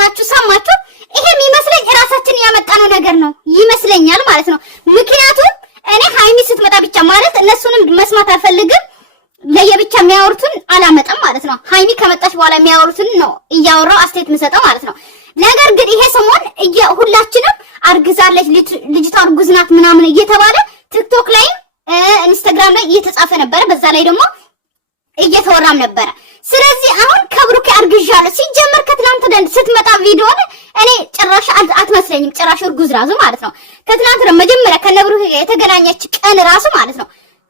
ናችሁ ሰማችሁ? ይሄ የሚመስለኝ እራሳችን ያመጣነው ነገር ነው ይመስለኛል ማለት ነው። ምክንያቱም እኔ ሃይሚ ስትመጣ ብቻ ማለት እነሱንም መስማት አልፈልግም። ለየብቻ የሚያወሩትን አላመጣም ማለት ነው። ሃይሚ ከመጣች በኋላ የሚያወሩትን ነው እያወራው አስተያየት የምሰጠው ማለት ነው። ነገር ግን ይሄ ሰሞን ሁላችንም አርግዛለች ልጅቷ እርጉዝ ናት ምናምን እየተባለ ቲክቶክ ላይ ኢንስታግራም ላይ እየተጻፈ ነበረ። በዛ ላይ ደግሞ እየተወራም ነበረ። ስለዚህ አሁን ከብሩኬ አርግዣለሁ ሲጀመር ከትናንት ወዲያ ስትመጣ ቪዲዮ እኔ ጭራሽ አትመስለኝም። ጭራሽ እርጉዝ ራሱ ማለት ነው። ከትናንት ወዲያ መጀመሪያ ከነብሩኬ የተገናኘች ቀን ራሱ ማለት ነው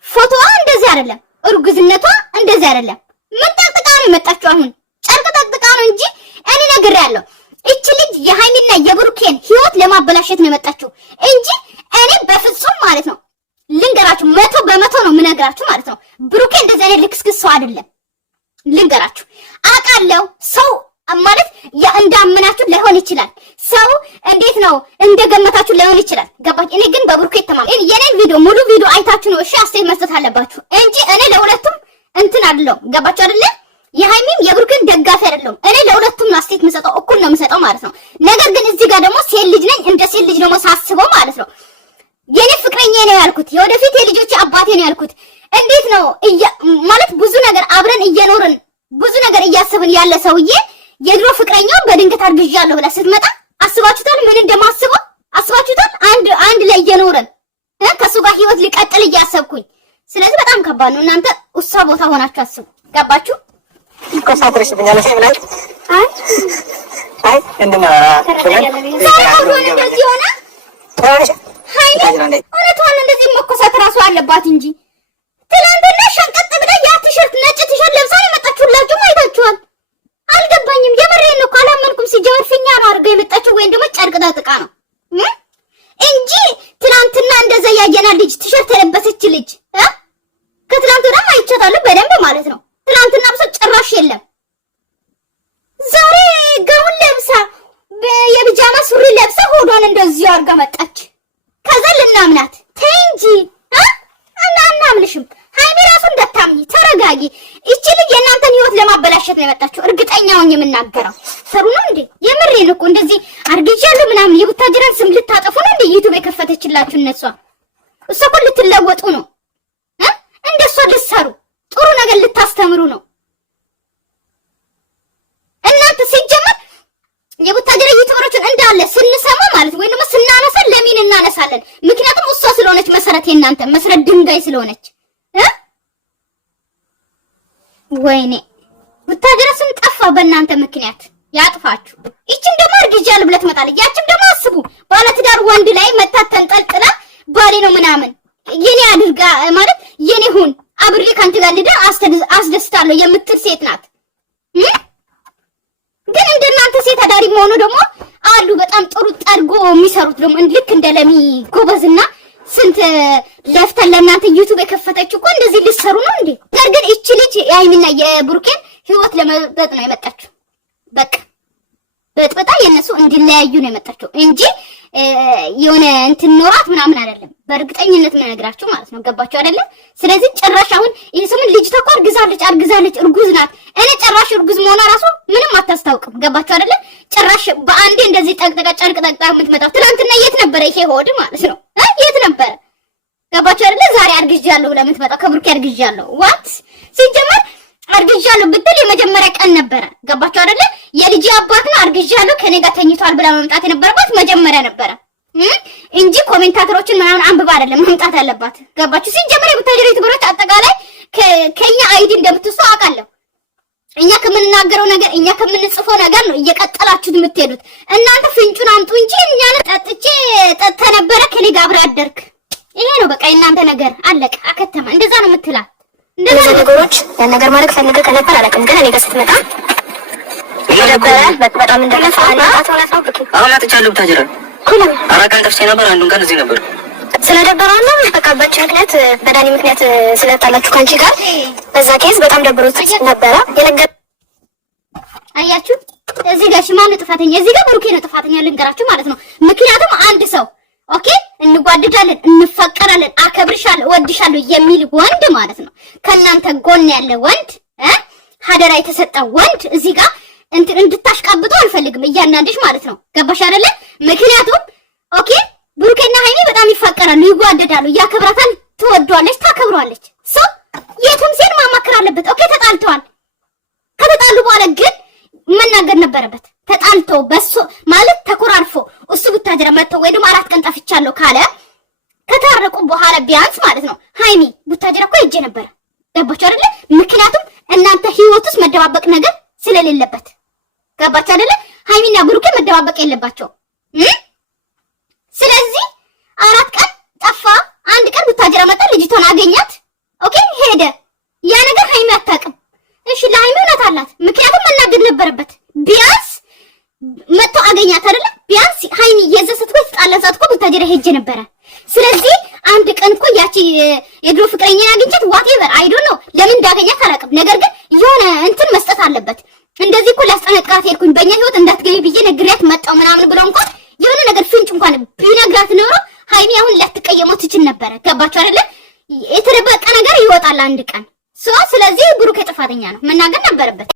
ፎቶዋ እንደዚህ አይደለም፣ እርጉዝነቷ እንደዚህ አይደለም። ምን ጠቅጥቃ ነው የመጣችው? አሁን ጨርቅ ጠቅጥቃ ነው እንጂ እኔ ነግሬያለሁ። እቺ ልጅ የሃይሚና የብሩኬን ህይወት ለማበላሸት ነው የመጣችው እንጂ እኔ በፍጹም ማለት ነው ልንገራችሁ፣ 100% ነው የምነግራችሁ ማለት ነው። ብሩኬ እንደዚህ አይነት ልክስክስ ሰው አይደለም። ልንገራችሁ አውቃለሁ። ሰው ማለት እንዳመናችሁ ላይሆን ይችላል። ሰው እንዴት ነው እንደገመታችሁ ላይሆን ይችላል። ገባች? እኔ ግን በብሩኬ ተማመን። የኔን ቪዲዮ ሙሉ ቪዲዮ አይታችሁ ነው እሺ አስተያየት መስጠት አለባችሁ እንጂ እኔ ለሁለቱም እንትን አይደለም። ገባችሁ አይደለ? የሃይሚም የብሩኬን ደጋፊ አይደለም። እኔ ለሁለቱም አስተያየት የምሰጠው እኩል ነው የምሰጠው ማለት ነው። ነገር ግን እዚህ ጋር ደግሞ ሴት ልጅ ነኝ። እንደ ሴት ልጅ ደግሞ ሳስበው ማለት ነው የኔ ፍቅረኛ ነው ያልኩት፣ የወደፊት የልጆች አባቴ ነው ያልኩት። እንዴት ነው ማለት ብዙ ነገር አብረን እየኖርን ብዙ ነገር እያሰብን ያለ ሰውዬ የድሮ ፍቅረኛው በድንገት አርግዣለሁ ብላ ስትመጣ አስባችሁታል? ምን እንደማስበው አስባችሁታል? አንድ ላይ እየኖርን ከሱ ጋር ህይወት ሊቀጥል እያሰብኩኝ። ስለዚህ በጣም ከባድ ነው። እናንተ እሷ ቦታ ሆናችሁ አስቡ። ገባችሁ? ኮሳትርሽ ብኛለሽ ይብላል። አይ እንደና እንደዚህ ሆነ እውነቷን እንደዚህ መኮሳት ራሱ አለባት እንጂ ትናንትና ሸንቀጥ ብላ ያ ቲሸርት ነጭ ቲሸርት ለብሳ የመጣችሁላችሁ አይታችኋል። አልገባኝም። የምሬን ነው። ካላመንኩም ሲጀመር ፊኛ ነው አድርጋ የመጣችው ወይም ደግሞ ጨርቅ ጠቅጥቃ ነው እንጂ ትናንትና እንደዛ ያየና ልጅ ቲሸርት የለበሰች ልጅ ከትናንት ወዲያ አይቻታለሁ በደንብ ማለት ነው። ትናንትና ብቻ ጭራሽ የለም። ዛሬ ጋውን ለብሳ የቢጃማ ሱሪ ለብሳ ሆዷን እንደዚህ አድርጋ መጣች። ከዛ ልናምናት ተይ እንጂ አናምንሽም። ሃይሚ ራሱ እንዳታምኚ ተረጋጊ። እቺ ልጅ የእናንተን ህይወት ለማበላሸት ነው የመጣችው። እርግጠኛ ሆኜ የምናገረው ሰሩ ነው እንዴ? የምሬን እኮ እንደዚህ አርግዣለሁ ምናምን የቡታጅራን ስም ልታጠፉ ነው እንዴ? ዩቲዩብ የከፈተችላችሁ እነሷ እሷ እኮ ልትለወጡ ነው። እንደሷ ልትሰሩ ጥሩ ነገር ልታስተምሩ ነው እናንተ። ሲጀመር የቡታጅራ ዩቲዩበሮችን እንዳለ ስንሰማ ማለት ወይ ደግሞ ስናነሳ ለምን እናነሳለን? ምክንያቱም እሷ ስለሆነች መሰረት፣ የእናንተ መሰረት ድንጋይ ስለሆነች ወይኔ ቡታጅራ ስም ጠፋ በእናንተ ምክንያት። ያጥፋችሁ። ይቺም ደግሞ አርግዣለሁ ብለህ ትመጣለች። ያቺም ደግሞ አስቡ ባለትዳር ወንድ ላይ መታት ተንጠልጥላ ባሌ ነው ምናምን የኔ አድርጋ ማለት የኔ ሁን አብሬ ካንተ ጋር ልደር አስደስታለሁ የምትል ሴት ናት። ግን እንደናንተ ሴት አዳሪ መሆኑ ደግሞ አሉ በጣም ጥሩ ጠርጎ የሚሰሩት ደግሞ ልክ እንደ ለሚ ጎበዝና ስንት ለፍተን ለእናንተ ዩቲዩብ የከፈተችው እኮ እንደዚህ ሊሰሩ ነው እንዴ? ነገር ግን እቺ ልጅ የሃይሚና የብሩኬን ህይወት ለመበጥ ነው የመጣችው። በቃ በጥብጣ የነሱ እንዲለያዩ ነው የመጣችው እንጂ የሆነ እንትን ኖራት ምናምን አይደለም። በእርግጠኝነት ምነግራችሁ ማለት ነው። ገባችሁ አይደለ? ስለዚህ ጭራሽ አሁን ይሄ ሰሞን ልጅቷ እኮ አርግዛለች እርጉዝ ናት። እኔ ጭራሽ እርጉዝ መሆኗ ራሱ ምንም አታስታውቅም። ገባችሁ አይደለ? ጭራሽ በአንዴ እንደዚህ ጠቅጠቃ ጨርቅ ጠቅጣ የምትመጣው ትናንትና የት ነበረ ይሄ ሆድ ማለት ነው? የት ነበረ? ገባችሁ አይደለ? ዛሬ አርግዣለሁ ብለህ የምትመጣው ከብሩኬ አርግዣለሁ ዋት ሲጀመር አርግዣለሁ ብትል የመጀመሪያ ቀን ነበረ። ገባችሁ አይደለ? የልጅ አባት ነው አርግዣለሁ ከኔ ጋር ተኝቷል ብላ መምጣት የነበረባት መጀመሪያ ነበረ እንጂ ኮሜንታተሮችን ምናምን አንብባ አይደለም መምጣት ያለባት። ገባችሁ? ሲጀመር የቡታጅራ ዩቲዩበሮች አጠቃላይ ከኛ አይዲ እንደምትወስዱ አውቃለሁ። እኛ ከምንናገረው ነገር እኛ ከምንጽፈው ነገር ነው እየቀጠላችሁት የምትሄዱት። እናንተ ፍንጩን አምጡ እንጂ እኛን ጠጥተህ ነበረ ከኔ ጋር አብረህ አደርክ። ይሄ ነው በቃ የእናንተ ነገር አለቀ አከተመ። እንደዛ ነው የምትላት። እንደዛ ነገሮች ያን ነገር ማድረግ ፈልገህ ከነበር አላውቅም፣ ግን እኔ ጋር ስትመጣ ነበረ በጣም እንደነሳ አናታውላታው ብቻ አሁን አጥቻለሁ። ብታጅራ አራቃን ጠፍቼ ነበር። አንዱን ቀን እዚህ ነበር ስለደበረውና በቃ ባንቺ ምክንያት በዳኒ ምክንያት ስለታላችሁ ካንቺ ጋር በዛ ኬዝ በጣም ደብሮት ነበረ። አያችሁ እዚህ ጋር ሽማን ጥፋተኛ እዚህ ጋር ብሩኬ ነው ጥፋተኛ ልንገራችሁ ማለት ነው። ምክንያቱም አንድ ሰው ኦኬ እንጓደዳለን፣ እንፈቀራለን፣ አከብርሻለሁ፣ እወድሻለሁ የሚል ወንድ ማለት ነው ከናንተ ጎን ያለ ወንድ ሀደራ የተሰጠ ወንድ እዚህ ጋር እንድታሽቃ እንድታሳብተው አልፈልግም፣ እያንዳንድሽ ማለት ነው። ገባሽ አይደለ? ምክንያቱም ኦኬ ብሩኬና ሃይሚ በጣም ይፋቀራሉ፣ ይዋደዳሉ፣ ያከብራታል፣ ትወዷለች፣ ታከብሯለች። ሰው የትም ሲል ማማከር አለበት። ኦኬ ተጣልተዋል። ከተጣሉ በኋላ ግን መናገር ነበረበት። ተጣልተው በሱ ማለት ተኮራርፎ እሱ ቡታጅራ መጥቶ ወይ ደግሞ 4 ቀን ጠፍቻለሁ ካለ ከታረቁ በኋላ ቢያንስ ማለት ነው ሃይሚ ቡታጅራ እኮ ሄጄ ነበር። ገባችሁ አይደለ? ምክንያቱም እናንተ ህይወት ውስጥ መደባበቅ ነገር ስለሌለበት ገባችሁ አይደለ? ሃይሚና ብሩኬ መደባበቅ የለባቸው። ስለዚህ 4 ቀን ጠፋ፣ 1 ቀን ቡታጅራ መጣ፣ ልጅቷን አገኛት። ኦኬ ሄደ። ያ ነገር ሃይሚ አታውቅም። እሺ ለሃይሚ እውነት አላት። ምክንያቱም መናገር ነበረበት። ቢያንስ መጥቶ አገኛት አይደለ? ቢያንስ ሃይሚ የዘሰት ወይ ተጣላን ሰዓት እኮ ቡታጅራ ሄጄ ነበረ። ስለዚህ 1 ቀን እኮ ያቺ የድሮ ፍቅረኛን አግኝቻት ዋቴቨር አይ ዶንት ኖ ለምን እንዳገኛት አላውቅም። ነገር ግን የሆነ እንትን መስጠት አለበት። እንደዚህ እኮ ላስጠነቅቃት ሄድኩኝ በእኛ ህይወት እንዳትገቢ ብዬ ነግሬያት መጣሁ ምናምን ብሎ እንኳን የሆነ ነገር ፍንጭ እንኳን ቢነግራት ኖሮ ሃይሚ አሁን ላትቀየመው ትችል ነበረ። ገባችሁ አይደለ? የተደበቀ ነገር ይወጣል 1 ቀን። ስለዚህ ብሩክ ጥፋተኛ ነው፣ መናገር ነበረበት።